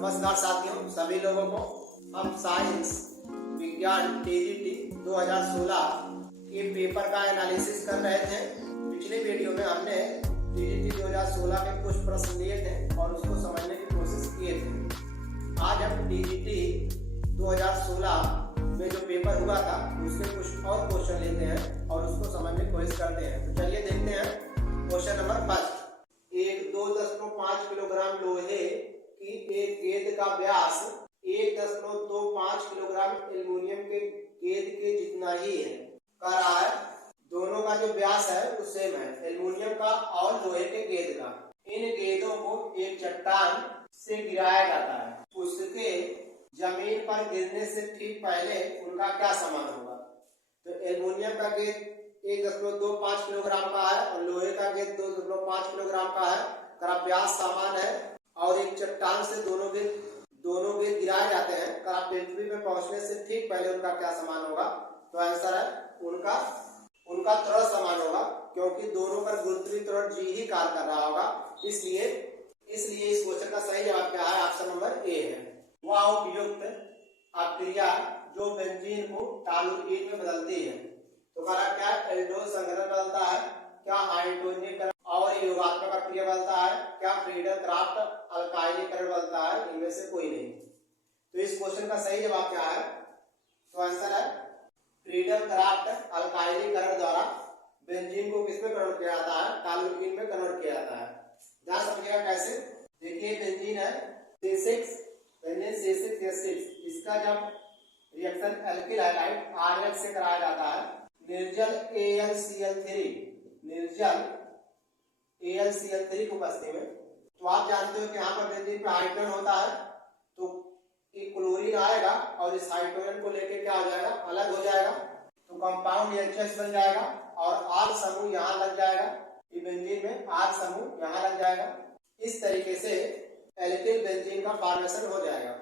नमस्कार साथियों, सभी लोगों को हम साइंस विज्ञान टीजीटी 2016 के पेपर का एनालिसिस कर रहे थे। पिछले वीडियो में हमने टीजीटी 2016 के कुछ प्रश्न लिए थे और उसको समझने की कोशिश किए थे। आज हम टीजीटी 2016 में जो पेपर हुआ था उसके कुछ और क्वेश्चन लेते हैं और उसको समझने की कोशिश करते हैं। तो चलिए देखते हैं क्वेश्चन नंबर 5। एक 2.5 किलोग्राम लोहे की एक गेंद का व्यास 1.25 किलोग्राम एल्युमिनियम के गेंद के जितना ही है। कह रहा है दोनों का जो व्यास है वो सेम है, एल्युमिनियम का और लोहे के गेंद का। इन गेंदों को एक चट्टान से गिराया जाता है, उसके जमीन पर गिरने से ठीक पहले उनका क्या समान होगा। तो एल्युमिनियम का गेंद 1.25 किलोग्राम का है और लोहे का गेंद 2.5 किलोग्राम का है। करा व्यास समान है और एक चट्टान से दोनों गेंद गिराए जाते हैं। करा पृथ्वी पे पहुंचने से ठीक पहले उनका क्या समान होगा। तो आंसर है उनका त्वरण समान होगा, क्योंकि दोनों पर गुरुत्वीय त्वरण जी ही कार्य कर रहा होगा। इसलिए इस क्वेश्चन का सही जवाब क्या है, ऑप्शन नंबर ए है। वह उपयुक्त अभिक्रिया जो बेंजीन को टॉलुईन में बदलती है। तो कहा क्या एल्डोज संघनन बदलता है, क्या हाइड्रोजनीकरण और योगात्मक अभिक्रिया बदलता है, क्या फ्रीडल क्राफ्ट अल्काइलीकरण बदलता है, इनमें से कोई नहीं। तो इस क्वेश्चन का सही जवाब क्या है, तो आंसर है फ्रीडल क्राफ्ट अल्काइलीकरण द्वारा बेंजीन को किसमें कन्वर्ट किया जाता है, टॉलुईन में कन्वर्ट किया जाता है। ध्यान समझिएगा कैसे। देखिए बेंजीन है C6H6, इसका जब रिएक्शन एल्किल हैलाइड RH से कराया जाता है निर्जल AlCl3 की उपस्थिति में, तो आप जानते हो कि यहाँ पर बेंजीन पे हाइड्रोजन होता है, तो एक क्लोरीन आएगा और इस हाइड्रोजन को लेके क्या हो जाएगा, अलग हो जाएगा। तो कंपाउंड HH बन जाएगा और R समूह यहाँ लग जाएगा। ये बेंजीन में R समूह यहाँ लग जाएगा। इस तरीके से एल्किल बेंजीन का फॉर्मेशन हो जाएगा।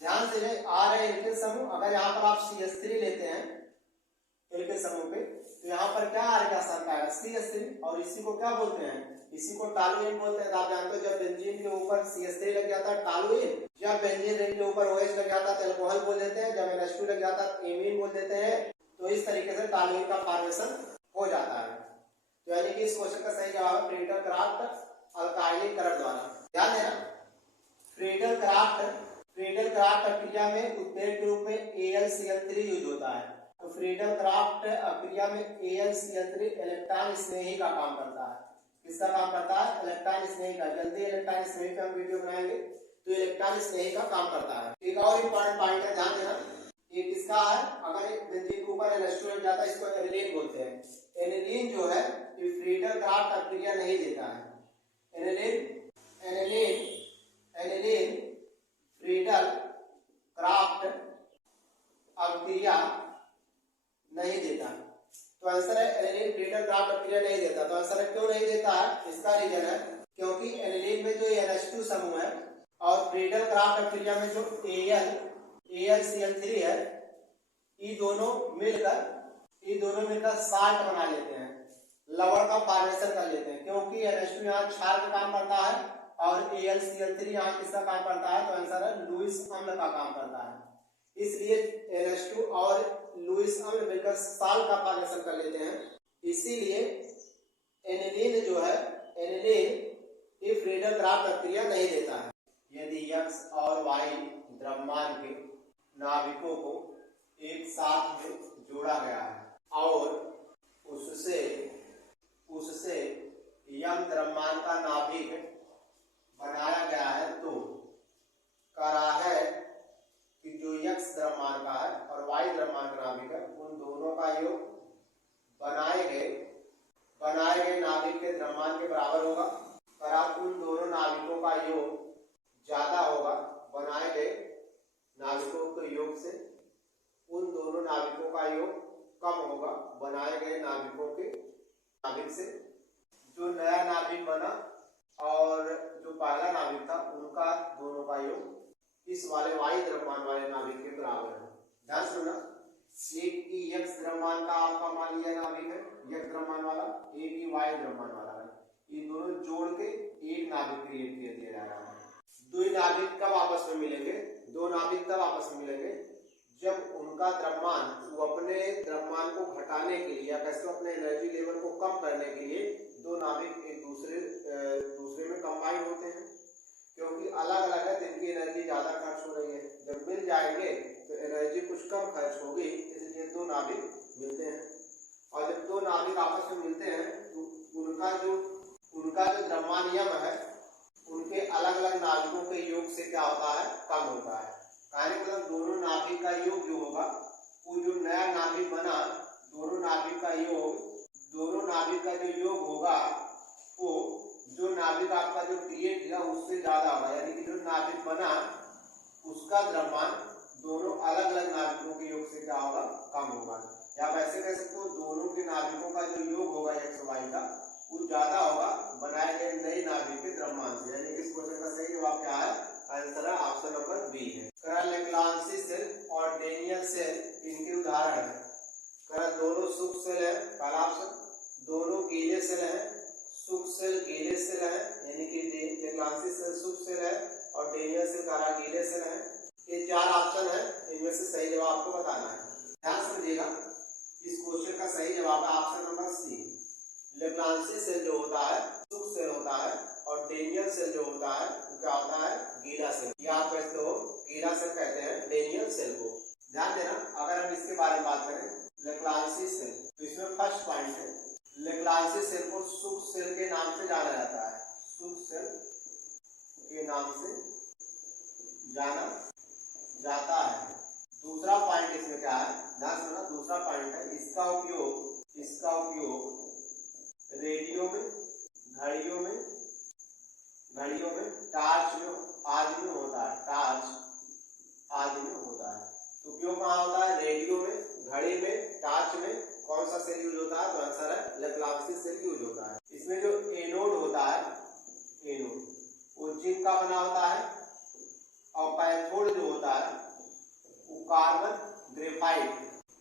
ध्यान से R है एल्किल समूह। अगर यहाँ पर आप CH3 लेते हैं एल्किल समूह पे, तो यहाँ पर क्या R का साथ आएगा, CH3, और इसी को क्या बोलते हैं, इसी को टॉलुईन बोलते हैं। आप जानते हो जब बेंजीन के ऊपर CH3 लग जाता है टॉलुईन, जब बेंजीन रिंग के ऊपर OH लग जाता है तो अल्कोहल बोल देते हैं, जब NH2 लग जाता है एमीन बोल देते हैं। तो इस तरीके से टॉलुईन का फॉर्मेशन हो जाता है। तो यानी कि इस क्वेश्चन का सही जवाब है फ्रीडल क्राफ्ट अल्काइलीकरण द्वारा। ध्यान देना, फ्रीडल क्राफ्ट अभिक्रिया में उत्प्रेरक के रूप में AlCl3 यूज होता है। तो फ्रीडल क्राफ्ट अभिक्रिया में AlCl3 इलेक्ट्रॉन स्नेही का काम करता है। किसका काम करता है, इलेक्ट्रॉन स्नेही का। जल्दी इलेक्ट्रॉन स्नेही पे हम वीडियो बनाएंगे। तो इलेक्ट्रॉन स्नेही का काम करता है। एक और इंपॉर्टेंट पॉइंट है, ध्यान देना, ये किसका है, अगर एक बेंजीन के ऊपर NH2 लग जाता है इसको एनिलीन बोलते हैं। एनिलीन जो है ये फ्रीडल क्राफ्ट अभिक्रिया नहीं देता है। एनिलीन फ्रीडल क्राफ्ट अभिक्रिया नहीं देता। तो आंसर है एनिलीन फ्रीडल क्राफ्ट अभिक्रिया नहीं देता। तो आंसर है क्यों नहीं देता है, इसका रीजन है क्योंकि एनिलीन में जो NH2 समूह है और फ्रीडल क्राफ्ट अभिक्रिया में जो AlCl3 है, ये दोनों मिलकर साल्ट बना लेते हैं, लवण का फॉर्मेशन कर लेते हैं। क्योंकि NH2 यहाँ क्षार का काम करता है और AlCl3 यहाँ किसका काम करता है, तो आंसर है लुईस अम्ल का काम करता है। इसलिए NH2 और लुईस अम्ल मिलकर साल्ट का फॉर्मेशन कर लेते हैं। इसीलिए एनिलीन जो है, एनिलीन ये फ्रीडल क्राफ्ट अभिक्रिया नहीं देता है। यदि X और Y द्रव्यमान के नाभिकों को एक साथ में जोड़ा गया है और उससे यम द्रव्यमान का नाभिक बनाया गया है, तो कह रहा है कि जो X द्रव्यमान का है और Y द्रव्यमान का नाभिक है, उन दोनों का योग बनाए गए नाभिक के द्रव्यमान के बराबर होगा। पर उन दोनों नाभिकों का योग ज्यादा होगा बनाए गए नाभिकों के योग से, उन दोनों नाभिकों का योग कम होगा बनाए गए नाभिक से। जो नया नाभिक बना और जो पहला नाभिक था उनका दोनों का योग इस वाले Y द्रव्यमान वाले नाभिक के बराबर है। ध्यान सुनना, एक की X द्रव्यमान का आपका मान लिया नाभिक है, X द्रव्यमान वाला, एक ही Y द्रव्यमान वाला है। ये दोनों जोड़ के एक नाभिक क्रिएट किया जा रहा है। दो नाभिक कब आपस में मिलेंगे, नाभिक तब आपस में मिलेंगे जब उनका द्रव्यमान, वो अपने द्रव्यमान को घटाने के लिए या कैसे अपने एनर्जी लेवल को कम करने के लिए दो नाभिक एक दूसरे में कंबाइन होते हैं। क्योंकि अलग अलग है तो इनकी एनर्जी ज़्यादा खर्च हो रही है, जब मिल जाएंगे तो एनर्जी कुछ कम खर्च होगी, इसलिए दो नाभिक मिलते हैं। और जब दो नाभिक आपस में मिलते हैं तो उनका जो द्रव्यमान यम है, उनके अलग अलग नाभिकों के योग से क्या होता है, कम होता है। कहने मतलब दोनों नाभिक का योग जो होगा, वो जो नया नाभिक बना, दोनों नाभिक का जो योग होगा, वो जो नाभिक आपका जो क्रिएट किया उससे ज्यादा होगा। यानी कि जो नाभिक बना उसका द्रव्यमान दोनों अलग अलग नाभिकों के योग से क्या होगा, कम होगा। या वैसे कह सकते हो दोनों के नाभिकों का जो योग होगा एक्स वाई का, वो ज्यादा होगा बनाए गए नए नाभिक के द्रव्यमान से। यानी कि इस क्वेश्चन का सही जवाब क्या है, आंसर है ऑप्शन नंबर बी है। लेग्रांजी सेल और डेनियल सेल इनके उदाहरण है। दोनों शुष्क सेल है, पहला ऑप्शन। दोनों गीले सेल है, शुष्क सेल गीले सेल है, यानी कि लेग्रांजी सेल शुष्क सेल है और डेनियल सेल गीले सेल है। ये चार ऑप्शन है, इनमें से सही जवाब आपको बताना है। ध्यान समझिएगा, इस क्वेश्चन का सही जवाब है ऑप्शन नंबर सी। लेग्रांजी सेल जो होता है शुष्क सेल होता है और डेनियल सेल जो होता है वो क्या होता है, गीला सेल। या आप कहते हो गीला सेल कहते हैं डेनियल सेल को। ध्यान देना, अगर हम इसके बारे में बात करें लेग्रांजी सेल, तो इसमें फर्स्ट पॉइंट है लेग्रांजी सेल को शुष्क सेल के नाम से जाना जाता है, शुष्क सेल के नाम से जाना जाता है। दूसरा पॉइंट इसमें क्या है, ध्यान सुना, दूसरा पॉइंट है इसका उपयोग रेडियो में, घड़ियों में, टार्च में आदि में होता है, टार्च आदि में होता है। तो उपयोग कहाँ होता है, रेडियो में, घड़ी में, टार्च में। कौन सा सेल यूज होता है, तो आंसर है लेग्रांजी सेल यूज होता है। इसमें जो एनोड होता है, एनोड वो जिंक का बना होता है और कैथोड जो होता है वो कार्बन ग्रेफाइट।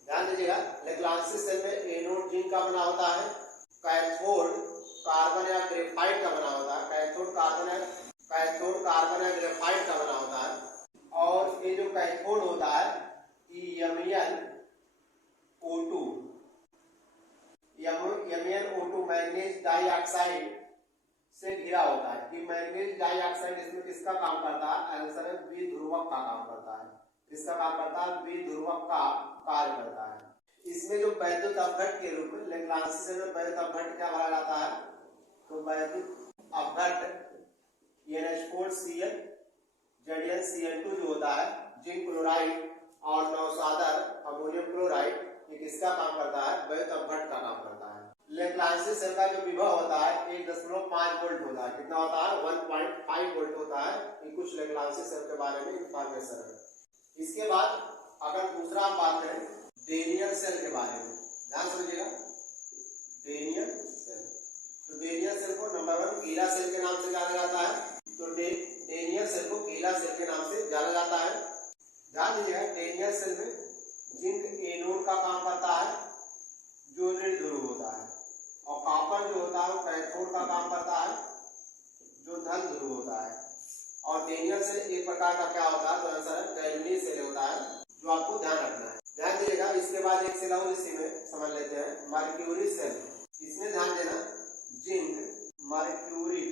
ध्यान दीजिएगा, लेग्रांजी सेल में एनोड जिंक का बना होता है, कैथोड कार्बन या ग्रेफाइट का बना होता है, कैथोड कार्बन या ग्रेफाइट का बना होता है। और ये जो कैथोड होता है MnO2 मैंगनीज डाइऑक्साइड से घिरा होता है। कि मैंगनीज डाइऑक्साइड इसमें किसका काम करता है, आंसर है द्विध्रुवक का काम करता है। किसका काम करता है, द्विध्रुवक का कार्य करता है। इसमें जो वैद्युत अपघट्ट के रूप में लेग्रांजी सेल में वैद्युत अपघट्ट क्या भरा जाता है, तो वैद्युत अपघट्ट NH4Cl ZnCl2 जो होता है, जिंक क्लोराइड और नौसादर अमोनियम क्लोराइड, ये किसका काम करता है, वैद्युत अपघट्ट का काम करता है। लेग्रांजी सेल का जो विभव होता है 1.5 वोल्ट होता है। कितना होता है, 1.5 वोल्ट होता है। ये कुछ लेग्रांजी सेल के बारे में इंफॉर्मेशन है। इसके बाद अगर दूसरा हम बात करें डेनियल सेल के बारे में, ध्यान समझिएगा, डेनियल सेल। तो डेनियल सेल को नंबर 1 गीला सेल के नाम से जाना जाता है। तो डेनियल सेल को गीला सेल के नाम से जाना जाता है। ध्यान दीजिएगा, डेनियल सेल में जिंक एनोड का काम करता है जो निर्ध्रुव होता है, और कॉपर जो होता है वो कैथोड का काम करता है जो धन ध्रुव होता है। और डेनियल सेल एक प्रकार का क्या होता है, तो आंसर है गैल्वेनिक सेल होता है, जो आपको ध्यान रखना है। ध्यान दीजिएगा, इसके बाद एक सेल और इसी में समझ लेते हैं, मर्क्यूरी सेल। इसमें ध्यान देना, जिंक मर्क्यूरी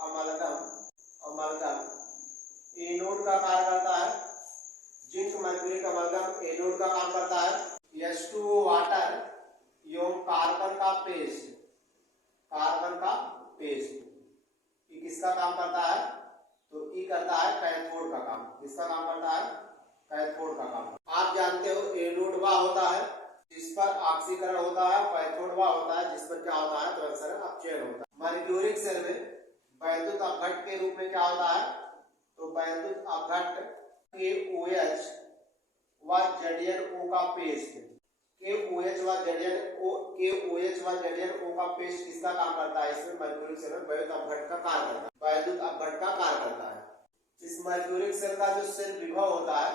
अमलगम एनोड का कार्य करता है। जिंक मर्क्यूरी का अमलगम एनोड का काम करता है। H2O वाटर एवं कार्बन का पेस्ट, ये किसका काम करता है, तो ये करता है कैथोड का काम। किसका काम करता है, कैथोड का काम। आप जानते हो एनोड वह होता है जिस पर ऑक्सीकरण होता है, कैथोड वह होता है जिस पर क्या होता है, तो आंसर है अपचयन होता है। मर्क्यूरिक सेल में वैद्युत अपघट्ट के रूप में क्या होता है, तो वैद्युत अपघट्ट KOH व ZnO का पेस्ट, KOH व ZnO का पेस्ट किसका काम करता है, इसमें मर्क्यूरिक सेल में वैद्युत अपघट्ट का कार्य करता है। इस मर्क्यूरिक सेल का जो सेल विभव होता है,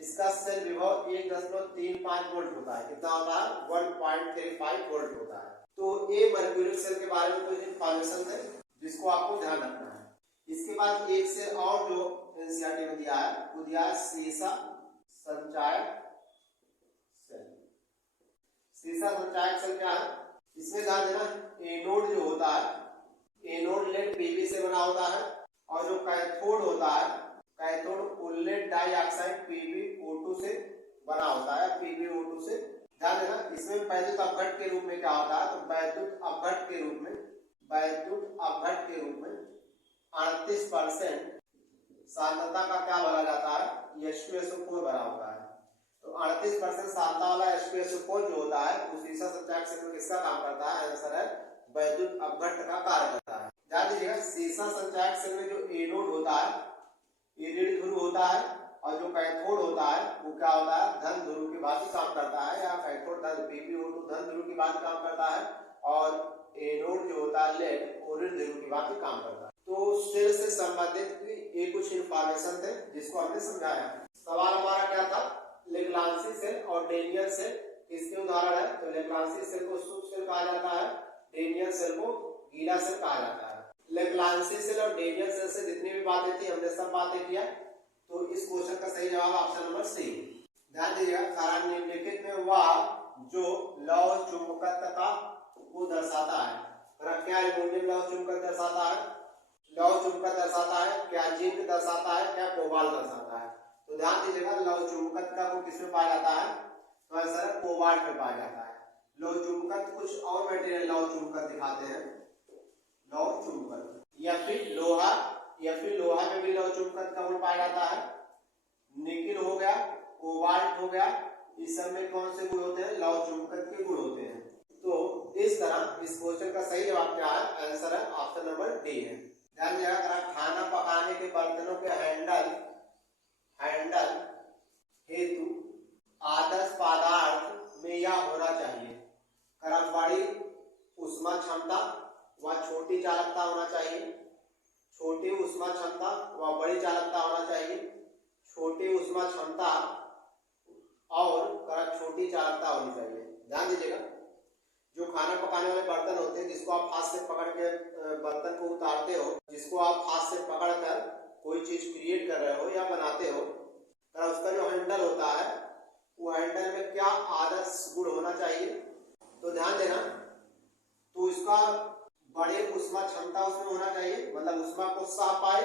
इसका सेल विभव 1.35 वोल्ट होता है। कितना होता है, 1.35 वोल्ट होता है। तो ये मर्क्यूरिक सेल के बारे में कुछ इंफॉर्मेशन है जिसको आपको ध्यान रखना है। इसके इसके बाद एक से और जो एनसीईआरटी में दिया है वो दिया है सीसा संचायक सेल। सीसा संचायक सेल क्या है, इसमें ध्यान देना एनोड जो होता है, एनोड लेड पीबी से बना होता है और जो कैथोड होता है कैथोड उल्लेट डाइऑक्साइड PbO2 से बना होता है, PbO2 से। ध्यान देना इसमें वैद्युत अपघट के रूप में क्या होता है, तो वैद्युत अपघट के रूप में 38% सांद्रता का क्या भरा जाता है, H2SO4 भरा होता है। तो 38% सांद्रता वाला H2SO4 जो होता है उस सीसा संचायक सेल में किसका काम करता है, आंसर है वैद्युत अपघट का कार्य करता है। ध्यान दीजिएगा सीसा संचायक सेल में जो एनोड होता है ये ऋण ध्रुव होता है और जो कैथोड होता है वो क्या होता है, धन ध्रुव की भांति काम करता है, या कैथोड धन PbO2 धन ध्रुव की भांति काम करता है और एनोड जो होता है लेड वो ऋण ध्रुव की भांति काम करता है। तो सेल से संबंधित ये कुछ इंफॉर्मेशन थे जिसको हमने समझाया। सवाल हमारा क्या था, लेग्रांसी सेल और डेनियल सेल किसके उदाहरण है, तो लेग्रांसी सेल को शुष्क सेल कहा जाता है, डेनियल सेल को गीला सेल कहा जाता है। लेग्रांसी सेल और डेनियल सेल से जितनी भी बातें थी हमने सब बातें किया। तो इस क्वेश्चन का सही जवाब ऑप्शन नंबर सी। ध्यान दीजिएगा कारण निम्नलिखित में वह जो लौह चुंबकत्व को दर्शाता है, क्या एल्युमिनियम लौह चुंबकत्व दर्शाता है, लौह चुंबकत्व दर्शाता है, क्या जिंक दर्शाता है, क्या कोबाल्ट दर्शाता है। तो ध्यान दीजिएगा लौह चुंबकत्व का वो किसमें पाया जाता है, तो आंसर कोबाल्ट में पाया जाता है। लौह चुंबकत्व कुछ और मटेरियल लौह चुंबकत्व दिखाते हैं, लौह चुंबकत्व या फिर लोहा में भी लौह चुंबकत्व का गुण पाया जाता है। निकिल हो गया, कोबाल्ट हो गया, इस सब में कौन से गुण होते हैं, लौह चुंबकत्व के गुण होते हैं। तो इस तरह इस क्वेश्चन का सही जवाब क्या है, आंसर है ऑप्शन नंबर डी है। ध्यान दिया खाना पकाने के बर्तनों के हैंडल हेतु आदर्श पदार्थ में यह होना चाहिए, बड़ी उष्मा क्षमता व छोटी चालकता होना चाहिए, छोटी उष्मा क्षमता व बड़ी चालकता होना चाहिए, छोटी उष्मा क्षमता और छोटी चालकता होनी चाहिए। ध्यान दीजिएगा जो खाना पकाने वाले बर्तन होते हैं जिसको आप हाथ से पकड़ के बर्तन को उतारते हो, जिसको आप हाथ से पकड़कर कोई चीज क्रिएट कर रहे हो या बनाते हो, उसका जो हैंडल होता है वो हैंडल में क्या आदर्श गुण होना चाहिए, तो ध्यान देना तो इसका बड़े उष्मा क्षमता उसमें होना चाहिए, मतलब उष्मा को सह पाए,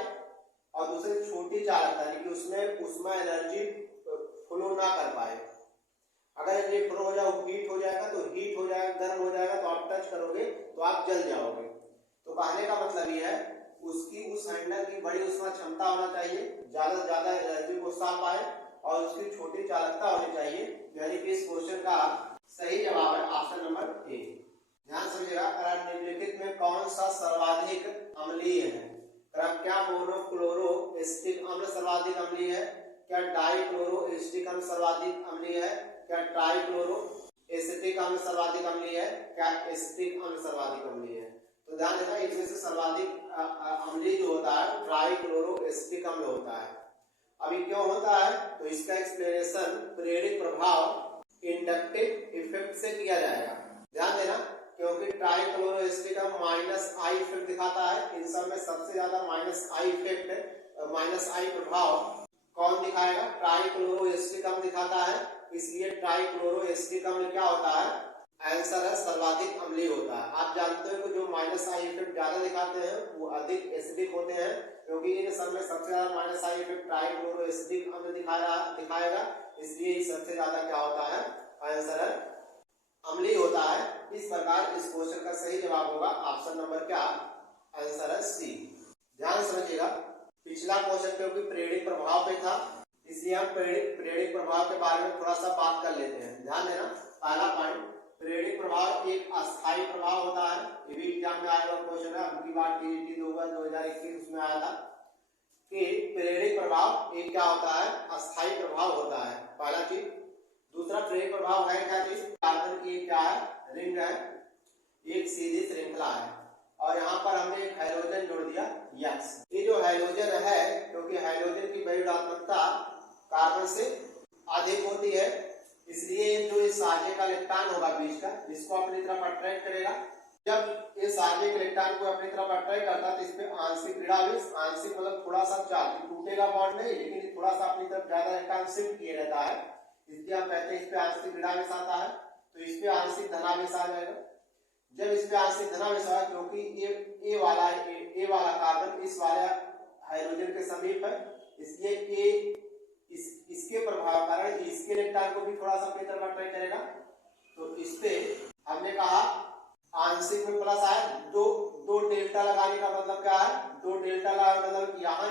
और दूसरी छोटी चालकता यानी कि उसमें उष्मा एनर्जी फ्लो ना कर पाए। अगर ये फ्लो हो जाए हीट हो जाएगा तो हीट हो जाएगा, गर्म हो जाएगा तो आप टच करोगे तो आप जल जाओगे। तो कहने का मतलब ये है उसकी उस हैंडल की बड़ी उष्मा क्षमता होना चाहिए, ज्यादा से ज्यादा एनर्जी को सह पाए, और उसकी छोटी चालकता होनी चाहिए। यानी कि इस क्वेश्चन का सही जवाब है ऑप्शन नंबर ए। ध्यान समझिएगा निम्नलिखित में कौन सा सर्वाधिक अम्लीय है, क्या मोनोक्लोरो एसिटिक अम्ल सर्वाधिक अम्लीय है, क्या डाइक्लोरो एसिटिक अम्ल सर्वाधिक अम्लीय है, क्या ट्राइक्लोरो एसिटिक अम्ल सर्वाधिक अम्लीय है, क्या एसिटिक अम्ल सर्वाधिक अम्लीय है। तो ध्यान देना इसमें से सर्वाधिक अम्लीय जो होता है ट्राइक्लोरो एसिटिक अम्ल होता है। अभी क्यों होता है, तो इसका एक्सप्लेनेशन प्रेरक प्रभाव इंडक्टिव इफेक्ट से किया जाएगा। ध्यान देना क्योंकि ट्राइक्लोरो एसिटिक अम्ल -I इफेक्ट दिखाता है, इन सब में सबसे ज्यादा -I इफेक्ट -I प्रभाव कौन दिखाएगा, ट्राइक्लोरो एसिटिक अम्ल दिखाता है। इसलिए ट्राइक्लोरो एसिटिक अम्ल क्या होता है, आंसर है सर्वाधिक अम्लीय होता है। आप जानते हो कि जो -I इफेक्ट ज्यादा दिखाते हैं वो अधिक एसिडिक होते हैं, क्योंकि इन सब में सबसे ज्यादा -I इफेक्ट ट्राइक्लोरो एसिटिक अम्ल दिखाएगा, इसलिए सबसे ज्यादा क्या होता है, आंसर है अम्लीय होता है। इस प्रकार इस क्वेश्चन का सही जवाब होगा ऑप्शन नंबर क्या, आंसर है सी। ध्यान समझिएगा पिछला क्वेश्चन क्योंकि प्रेरक प्रभाव पे था, इसलिए हम प्रेरक प्रभाव के बारे में थोड़ा सा बात कर लेते हैं। ध्यान देना पहला पॉइंट, प्रेरक प्रभाव एक अस्थायी प्रभाव होता है। ये भी एग्जाम में आया हुआ क्वेश्चन है, अगली बार TET 2021 उसमें आया था कि प्रेरक प्रभाव एक क्या होता है, अस्थायी प्रभाव होता है, पहला चीज। दूसरा प्रेरक प्रभाव है क्या चीज, कार्बन की क्या है, रिंग है, एक सीधी श्रृंखला है, और यहाँ पर हमने एक हाइड्रोजन जोड़ दिया यस। ये जो हाइड्रोजन है क्योंकि हाइड्रोजन की वैयुदात्मकता कार्बन से अधिक होती है, इसलिए जो इस साझे का इलेक्ट्रॉन होगा बीच का जिसको अपनी तरफ अट्रैक्ट करेगा, जब ये सार्वजनिक इलेक्ट्रॉन को अपनी तरफ अट्रैक्ट करता है तो इसमें आंशिक ऋणावेश, आंशिक मतलब थोड़ा सा चार्ज, टूटेगा बॉन्ड नहीं लेकिन थोड़ा सा अपनी तरफ ज्यादा इलेक्ट्रॉन शिफ्ट किए रहता है, इसलिए हम कहते हैं इस पे आंशिक ऋणावेश आता है। तो इस पे आंशिक धनावेश आ जाएगा। जब इस पे आंशिक धनावेश आएगा क्योंकि ए वाला कार्बन इस वाले हाइड्रोजन के समीप है, इसलिए इसके प्रभाव कारण इसके इलेक्ट्रॉन को भी थोड़ा सा अपनी तरफ अट्रैक्ट करेगा। तो इस पे हमने कहा आंशिक में प्लस आए, दो डेल्टा लगाने का मतलब क्या है, दो डेल्टा लगाने का मतलब यहाँ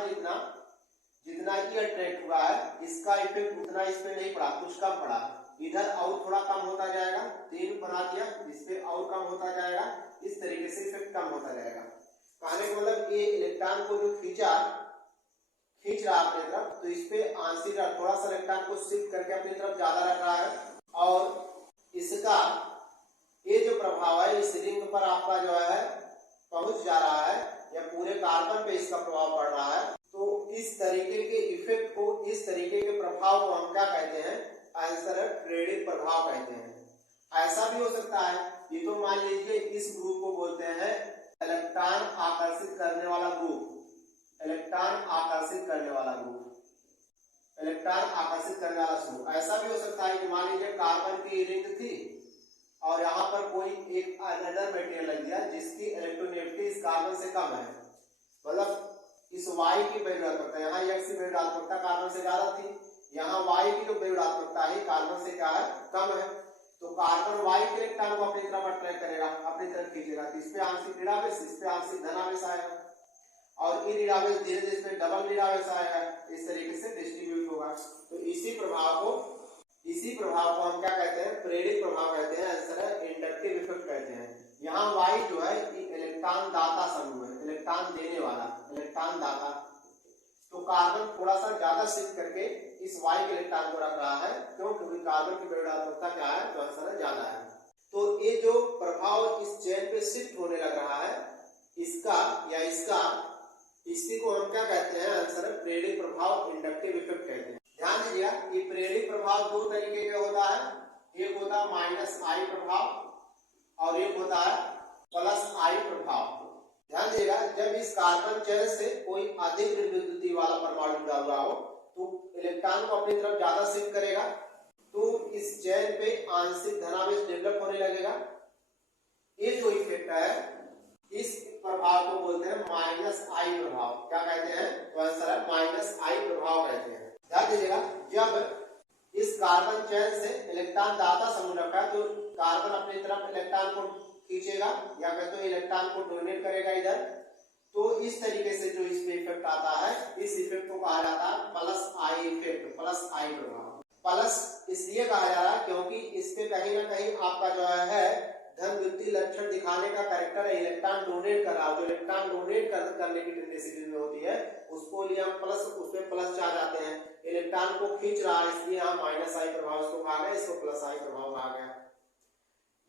जितना ये अट्रैक्ट हुआ है इसका इफेक्ट उतना इस पे नहीं पड़ा, कुछ कम पड़ा, इधर और थोड़ा कम होता जाएगा, 3 बना दिया, इस पे और कम होता जाएगा, इस तरीके से इफेक्ट कम होता जाएगा। कहने का मतलब ये इलेक्ट्रॉन को जो खींच रहा अपनी तरफ, तो इस पे आंशिक थोड़ा सा इलेक्ट्रॉन को शिफ्ट करके अपनी तरफ ज्यादा रख रहा है, और इसका ये जो प्रभाव है इस रिंग पर आपका जो है पहुंच जा रहा है या पूरे कार्बन पे इसका प्रभाव पड़ रहा है। तो इस तरीके के इफेक्ट को, इस तरीके के प्रभाव को हम क्या कहते हैं, आंसर है प्रेरित प्रभाव कहते हैं। ऐसा भी हो सकता है, ये तो मान लीजिए इस ग्रुप को बोलते हैं इलेक्ट्रॉन आकर्षित करने वाला ग्रुप, इलेक्ट्रॉन आकर्षित करने वाला ग्रुप, इलेक्ट्रॉन आकर्षित करने वाला समूह। ऐसा भी हो सकता है कि मान लीजिए कार्बन की रिंग थी और यहाँ पर कोई एक अनदर मटेरियल लग गया जिसकी इलेक्ट्रोनेगेटिविटी इस कार्बन से कम है, मतलब इस Y की वैल्यूआत्मकता, यहाँ X की वैल्यूआत्मकता कार्बन से ज्यादा थी, यहाँ Y की जो वैल्यूआत्मकता है कार्बन से क्या है, कम है, तो कार्बन Y के इलेक्ट्रॉन को अपनी तरफ अट्रैक्ट करेगा, अपनी तरफ खींचेगा, तो इस पे आंशिक ऋणावेश, इस पे आंशिक धनावेश आएगा, और ये ऋणावेश धीरे धीरे इसमें डबल ऋणावेश आएगा, इस तरीके से डिस्ट्रीब्यूट होगा। तो इसी प्रभाव को हम क्या कहते हैं, प्रेरित प्रभाव कहते हैं, आंसर है इंडक्टिव इफेक्ट कहते हैं। यहाँ Y जो है इलेक्ट्रॉन दाता समूह है, इलेक्ट्रॉन देने वाला, इलेक्ट्रॉन दाता, तो कार्बन थोड़ा सा ज्यादा शिफ्ट करके इस Y के इलेक्ट्रॉन को रख रहा है, क्योंकि कार्बन की वैल्यूआत्मकता क्या है, तो आंसर है ज्यादा है। तो ये जो प्रभाव इस चेन पे शिफ्ट होने लग रहा है, इसका या इसका, इसी को हम क्या कहते हैं, आंसर है प्रेरित प्रभाव, इंडक्टिव इफेक्ट कहते हैं। ध्यान दीजिएगा ये प्रेरित प्रभाव दो तरीके का होता है, एक होता है माइनस आई प्रभाव और एक होता है प्लस आई प्रभाव। ध्यान दीजिएगा जब इस कार्बन चेन से कोई अधिक विद्युत वाला परमाणु जुड़ा हुआ हो तो इलेक्ट्रॉन को अपनी तरफ ज्यादा शिफ्ट करेगा, तो इस चेन पे आंशिक धनावेश डेवलप होने लगेगा। ये जो इफेक्ट है इस प्रभाव को बोलते हैं माइनस आई प्रभाव। क्या कहते हैं, तो आंसर है माइनस आई प्रभाव कहते हैं। ध्यान दीजिएगा जब इस कार्बन चेन से इलेक्ट्रॉन दाता समूह रखा है तो कार्बन अपनी तरफ इलेक्ट्रॉन को खींचेगा या कहते हैं इलेक्ट्रॉन को डोनेट करेगा इधर, तो इस तरीके से जो इसमें इफेक्ट आता है, इस इफेक्ट को कहा जाता है प्लस आई इफेक्ट, प्लस आई प्रभाव। प्लस इसलिए कहा जा रहा है क्योंकि इसके कहीं ना कहीं आपका जो है धन वृत्ति लक्षण दिखाने का कैरेक्टर है, इलेक्ट्रॉन डोनेट कर रहा है, जो इलेक्ट्रॉन डोनेट करने की टेंडेंसी में होती है उसको लिए हम प्लस, उसमें प्लस चार्ज आते हैं, इलेक्ट्रॉन को खींच रहा है इसलिए हम माइनस आई प्रभाव इसको कहा गया, इसको प्लस आई प्रभाव कहा गया।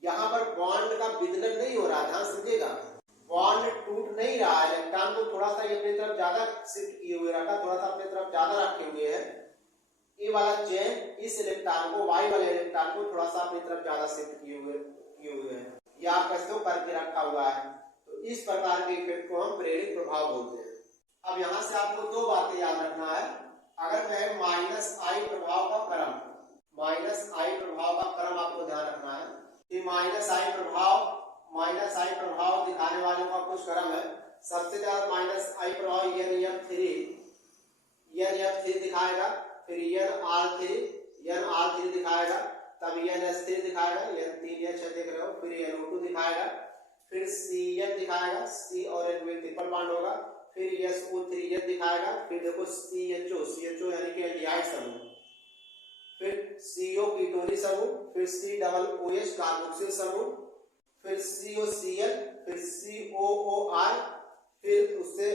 यहाँ पर बॉन्ड का विदलन नहीं हो रहा, ध्यान समझिएगा, बॉन्ड टूट नहीं रहा है, इलेक्ट्रॉन को थोड़ा सा अपनी तरफ ज्यादा शिफ्ट किए हुए रखा, थोड़ा सा अपनी तरफ ज्यादा रखे हुए है, ये वाला चेन इस इलेक्ट्रॉन को, वाई वाले इलेक्ट्रॉन को थोड़ा सा अपनी तरफ ज्यादा शिफ्ट किए हुए है, या आप कैसे करके रखा हुआ है, तो इस प्रकार के इफेक्ट को हम प्रेरित प्रभाव बोलते हैं। अब यहाँ से आपको दो बातें याद रखना है, अगर मैं माइनस आई प्रभाव का क्रम, माइनस आई प्रभाव का क्रम आपको ध्यान रखना है कि माइनस आई प्रभाव दिखाने वालों का कुछ क्रम है। सबसे ज्यादा माइनस आई प्रभाव NF3 दिखाएगा, फिर NR3 दिखाएगा, तब NS3 दिखाएगा, N3 देख रहे हो, फिर NO2 दिखाएगा, फिर CN दिखाएगा, C और N में ट्रिपल बॉन्ड होगा, फिर SO3 दिखाएगा, फिर देखो CHO यानी कि एल्डिहाइड समूह, फिर CO कीटोनी समूह, फिर COOH कार्बोक्सिल समूह, फिर COCl, फिर COOR, फिर उससे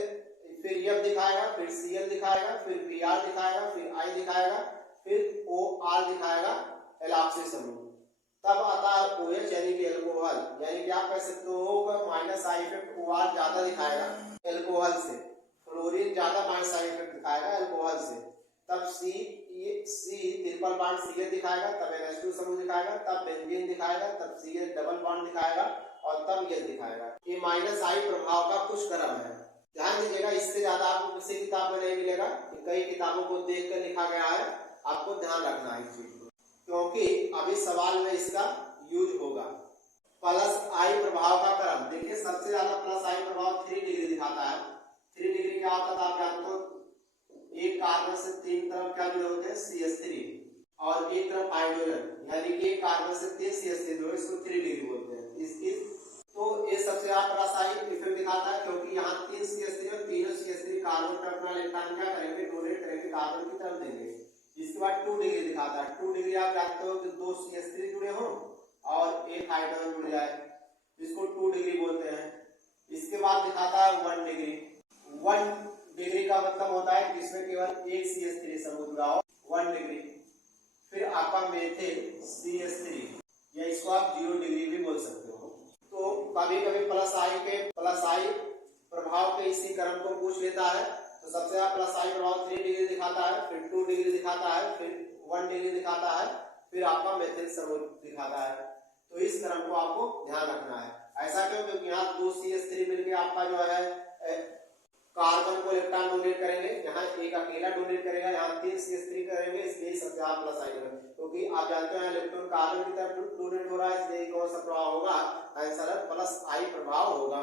फिर F दिखाएगा, फिर Cl दिखाएगा, फिर Br दिखाएगा, फिर I दिखाएगा, फिर OR दिखाएगा एलॉक्सी समूह, तब आता है OH यानी कि एल्कोहल, यानी कि आप कह सकते हो माइनस आई इफेक्ट OR ज्यादा दिखाएगा एल्कोहल से, फ्लोरीन ज्यादा माइनस आई इफेक्ट दिखाएगा एल्कोहल से, तब C ट्रिपल बॉन्ड Cl दिखाएगा, तब NH2 समूह दिखाएगा, तब बेंजीन दिखाएगा, तब Cl डबल बॉन्ड दिखाएगा, और तब यह दिखाएगा। ये माइनस आई प्रभाव का कुछ क्रम है। ध्यान दीजिएगा, इससे ज्यादा आपको किसी किताब में नहीं मिलेगा। कई किताबों को देख कर लिखा गया है, आपको ध्यान रखना है इस चीज को, क्योंकि अभी सवाल में इसका यूज होगा। प्लस आई प्रभाव का क्रम, देखिए सबसे ज्यादा प्लस आई प्रभाव 3 डिग्री दिखाता है। 3 डिग्री क्या होता था आप जानते हो, एक कार्बन से 3 तरफ क्या जुड़े होते हैं, CH3, और एक तरफ हाइड्रोजन, यानी कि एक कार्बन से 3 CH3 जुड़े, इसको 3 डिग्री बोलते हैं। इसकी तो ये सबसे ज्यादा रासायनिक इफेक्ट दिखाता है, क्योंकि यहाँ 3 CH3 और तीनों CH3 कार्बन पर अपना इलेक्ट्रॉन क्या करेंगे, डोनेट करेंगे, कार्बन की तरफ देंगे। इसके बाद 2 डिग्री दिखाता है। 2 डिग्री आप जानते हो कि 2 CH3 जुड़े हो और एक हाइड्रोजन जुड़ जाए, इसको 2 डिग्री बोलते हैं। इसके बाद दिखाता है 1 डिग्री। 1 डिग्री का मतलब होता है जिसमें केवल एक CH3 समूह जुड़ा हो, 1 डिग्री। फिर आपका मेथिल CH3, या इसको आप 0 डिग्री भी बोल सकते हो। तो कभी कभी प्लस आई प्रभाव के इसी क्रम को पूछ लेता है। तो सबसे ज्यादा प्लस आई प्रभाव 3 डिग्री दिखाता है, फिर 2 डिग्री दिखाता है, फिर 1 डिग्री दिखाता है, फिर आपका मेथिल समूह दिखाता है। तो इस क्रम को आपको ध्यान रखना है। ऐसा क्यों, क्योंकि यहाँ 2 CH3 मिलकर आपका जो है कार्बन को इलेक्ट्रॉन डोनेट करेंगे, यहाँ एक अकेला डोनेट करेगा, यहाँ 3 CH3 करेंगे, इसलिए सबसे ज्यादा प्लस आई है। क्योंकि आप जानते हैं इलेक्ट्रॉन कार्बन की तरफ डोनेट हो रहा है, इसलिए कौन सा प्रभाव होगा, आंसर है प्लस आई प्रभाव होगा।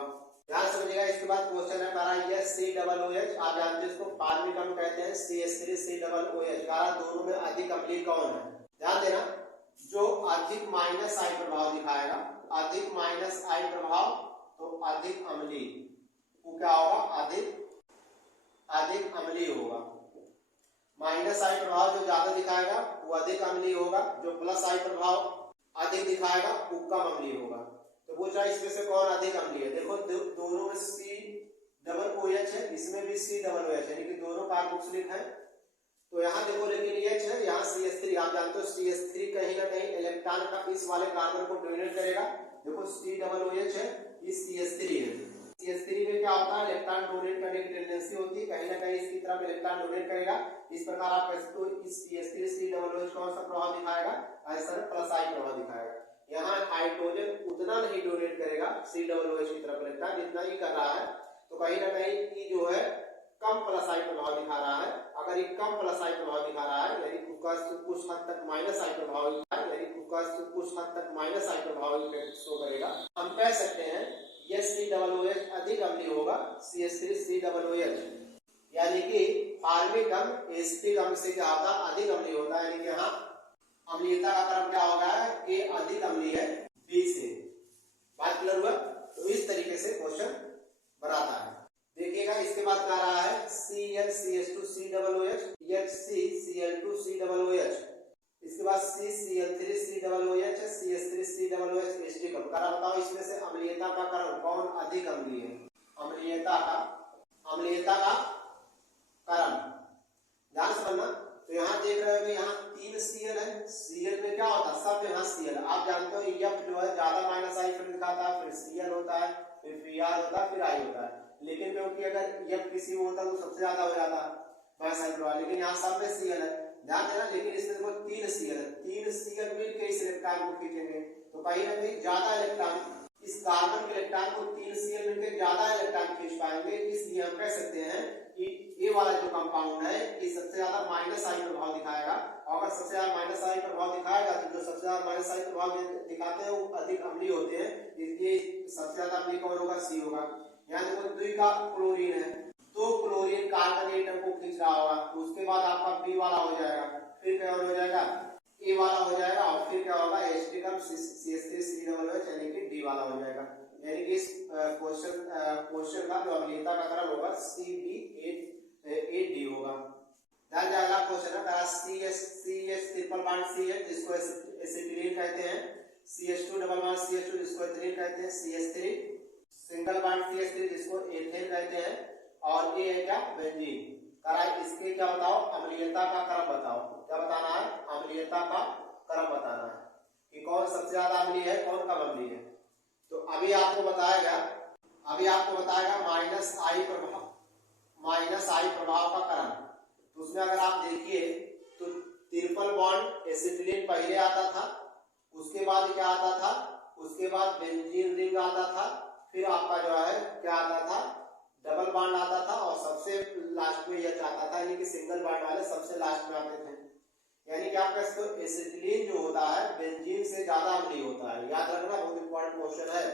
ध्यान समझिएगा। इसके बाद क्वेश्चन है करा COOH, आप जानते हैं इसको फार्मिक अम्ल कहते हैं, CH3 COOH, करा दोनों में अधिक अम्लीय कौन है। ध्यान देना, जो अधिक माइनस आई प्रभाव दिखाएगा, अधिक माइनस आई प्रभाव, तो अधिक अम्लीय, वो क्या होगा, अधिक अम्लीय होगा। माइनस आई प्रभाव जो ज्यादा दिखाएगा वो अधिक अम्लीय होगा, जो प्लस आई प्रभाव अधिक दिखाएगा वो कम अम्लीय होगा। तो पूछ रहा है इसमें से कौन अधिक अम्लीय है। देखो दोनों में COOH है, इसमें भी COOH, यानी कि दोनों कार्बोक्सिलिक है। तो यहाँ देखो लेकिन H है, यहाँ CH3, आप जानते हो CH3 कहीं ना कहीं इलेक्ट्रॉन का इस वाले कार्बन को डोनेट करेगा। देखो COOH है, इस CH3 है। CH3 में क्या होता है, इलेक्ट्रॉन डोनेट करने की टेंडेंसी होती है, कहीं ना कहीं इसकी तरफ इलेक्ट्रॉन डोनेट करेगा। इस प्रकार आप कह सकते हो इस CH3 COOH कौन सा प्रभाव दिखाएगा, आंसर प्लस आई प्रभाव दिखाएगा। यहाँ हाइड्रोजन उतना नहीं डोनेट करेगा COOH की तरफ इलेक्ट्रॉन, जितना ही कर रहा है, तो कहीं ना कहीं ये जो है कम प्लस आई प्रभाव दिखा रहा है। अगर ये कम प्लस आई प्रभाव दिखा रहा है, यानी कुछ हद तक माइनस आई प्रभाव, यानी कुछ हद तक माइनस आई प्रभाव शो करेगा, हम कह सकते हैं ये COOH अधिक अम्लीय होगा, CH3 COOH, यानी कि फार्मिक अम्ल एसिटिक अम्ल से क्या होता है, अधिक अम्लीय होता है। यानी कि यहाँ अम्लीयता का क्रम क्या होगा, A अधिक अम्लीय है B से। बात क्लियर हुआ। तो इस तरीके से क्वेश्चन बनाता है। देखिएगा इसके बाद क्या रहा है, ClCH2 COOH, HCCl2 COOH, इसके बाद CCl3 COOH, CH3 COOH acetic अम्ल। करा बताओ इसमें से अम्लीयता का क्रम कौन अधिक अम्लीय है, अम्लीयता का क्रम ध्यान से समझना। तो यहाँ देख रहे हो कि यहाँ 3 Cl है, Cl में क्या होता है, सब यहाँ Cl है। आप जानते हो F जो है ज्यादा माइनस आई फिर दिखाता है, फिर Cl होता है, फिर Br होता है, फिर I होता है। लेकिन क्योंकि अगर F किसी में होता तो सबसे ज्यादा हो जाता माइनस आई प्रभाव, लेकिन यहाँ सब में Cl है, ध्यान देना। लेकिन इसमें देखो 3 Cl है, 3 Cl मिलकर इस इलेक्ट्रॉन को खींचेंगे, तो कहीं ना कहीं ज्यादा इलेक्ट्रॉन, इस कार्बन के इलेक्ट्रॉन को 3 Cl मिलकर ज्यादा इलेक्ट्रॉन खींच पाएंगे। इसलिए हम कह सकते हैं कि ये वाला जो कंपाउंड है ये सबसे ज्यादा माइनस आई प्रभाव दिखाएगा। और अगर सबसे ज्यादा माइनस आई प्रभाव दिखाएगा तो जो सबसे ज्यादा माइनस आई प्रभाव दिखाते हैं वो अधिक अम्लीय होते हैं, इसलिए सबसे ज्यादा अम्लीय कौन होगा, C होगा। यहाँ देखो 2 का क्लोरीन है, तो क्लोरीन कार्बन एटम को खींच रहा होगा, उसके बाद आपका B वाला हो जाएगा, फिर क्या हो जाएगा, A वाला हो जाएगा, और फिर क्या होगा एसिटिक अम्ल CH3 COOH, यानी कि D वाला हो जाएगा। यानी कि इस क्वेश्चन का जो अम्लीयता का क्रम होगा CB8D होगा। ध्यान जाएगा क्वेश्चन है CH ट्रिपल बॉन्ड CH जिसको एसिटिलीन कहते हैं, CH2 डबल बॉन्ड CH2 जिसको एथिलीन कहते हैं, CH3 सिंगल बॉन्ड CH3 जिसको एथेन कहते हैं, और ये है क्या, बेंजीन। करा इसके क्या बताओ, अम्लीयता का क्रम बताओ। क्या बताना है, अम्लीयता का क्रम बताना है कि कौन सबसे ज्यादा अम्लीय है, कौन कम अम्लीय है। तो अभी आपको बताएगा माइनस आई प्रभाव का क्रम। तो उसमें अगर आप देखिए तो ट्रिपल बॉन्ड एसिटिलीन पहले आता था, उसके बाद क्या आता था, उसके बाद बेंजीन रिंग आता था, फिर आपका जो है क्या आता था, डबल बॉन्ड आता था, और सबसे लास्ट में यह आता था, यानी कि सिंगल बॉन्ड वाले सबसे लास्ट में आते थे। यानी कि आपका इसको एसिटिलीन जो होता है बेंजीन से ज्यादा अम्लीय होता है, याद रखना, बहुत इंपॉर्टेंट क्वेश्चन है।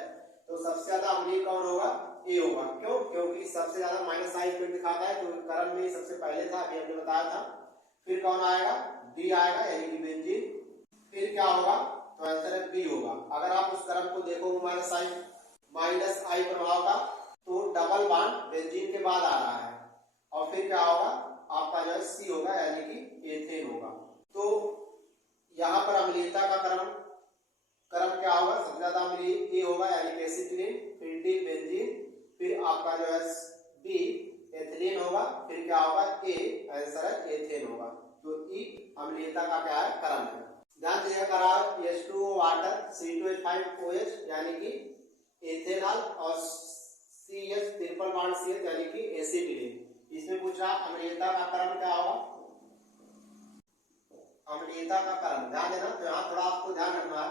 तो सबसे ज्यादा अम्लीय कौन होगा, ए होगा। क्यों? क्योंकि सबसे ज्यादा माइनस आई इफेक्ट दिखाता है, तो क्रम में सबसे पहले था, अभी हमने बताया था। फिर कौन आएगा, डी आएगा, यानी कि बेंजीन। फिर क्या होगा, तो आंसर है बी होगा। अगर आप उस क्रम को देखो माइनस आई प्रभाव का, तो डबल बॉन्ड बेंजीन के बाद आ रहा है, और फिर क्या होगा आपका जो है सी होगा, यानी कि एथेन होगा। तो यहाँ पर अम्लीयता का क्रम क्या होगा, सबसे ज्यादा अम्लीय ए होगा, यानी कि एसिटिलीन, फिर डी बेंजीन, फिर आपका जो है बी एथिलीन होगा, फिर क्या होगा ए, आंसर है एथेन होगा। तो ई अम्लीयता का क्या है, क्रम है। ध्यान दीजिएगा, H2O वाटर, C2H5OH यानी कि एथेनॉल, और CH ट्रिपल बॉन्ड CH यानी कि एसिटिलीन। इसमें पूछा अम्लीयता का क्रम क्या होगा, अम्लीयता का क्रम ध्यान देना। तो यहाँ थोड़ा आपको ध्यान रखना है,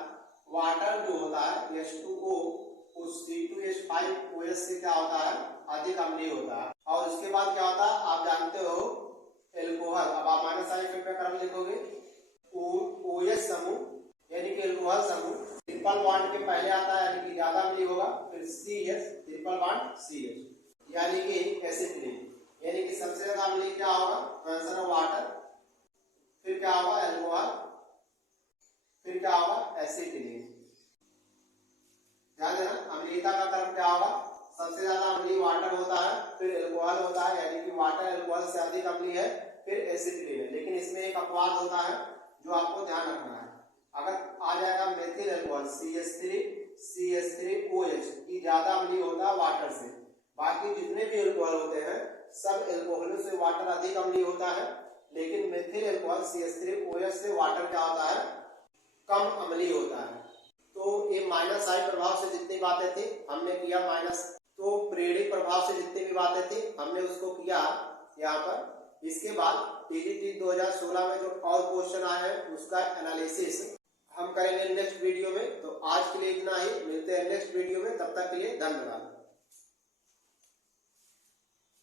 वाटर जो होता है H2O उस C2H5OH से क्या होता है, अधिक अम्लीय होता है। और उसके बाद क्या होता है, आप जानते हो एल्कोहल। अब आप माइनस आई इफेक्ट का क्रम लिखोगे, OH समूह यानी कि एल्कोहल समूह ट्रिपल बॉन्ड के पहले आता है, यानी कि ज्यादा अम्लीय होगा, फिर CH ट्रिपल बॉन्ड CH यानी कि एसिटिलीन, यानी कि सबसे ज्यादा अम्लीय क्या होगा, आंसर है वाटर, फिर क्या होगा एल्कोहल, फिर क्या होगा एसिटिलीन। ध्यान देना, अम्लीयता का क्रम क्या होगा, सबसे ज्यादा अम्लीय वाटर होता है, फिर एल्कोहल होता है, यानी कि वाटर एल्कोहल से अधिक अम्लीय है, फिर एसिटिलीन है। लेकिन इसमें एक अपवाद होता है जो आपको ध्यान रखना है, अगर आ जाएगा मेथिल एल्कोहल CH3OH की ज्यादा अम्लीय होता है वाटर से। बाकी जितने भी एल्कोहल होते हैं सब एल्कोहलों से वाटर अधिक अम्लीय होता है, लेकिन मेथिल एल्कोहल CH3OH से वाटर क्या होता है, कम अम्लीय होता है। तो ये माइनस आई प्रभाव से जितनी बातें थी हमने किया माइनस, तो प्रेरित प्रभाव से जितनी भी बातें थी हमने उसको किया यहाँ पर। इसके बाद टीजीटी 2016 में जो और क्वेश्चन आए हैं उसका एनालिसिस हम करेंगे नेक्स्ट वीडियो में। तो आज के लिए इतना ही, मिलते हैं नेक्स्ट वीडियो में, तब तक के लिए धन्यवाद।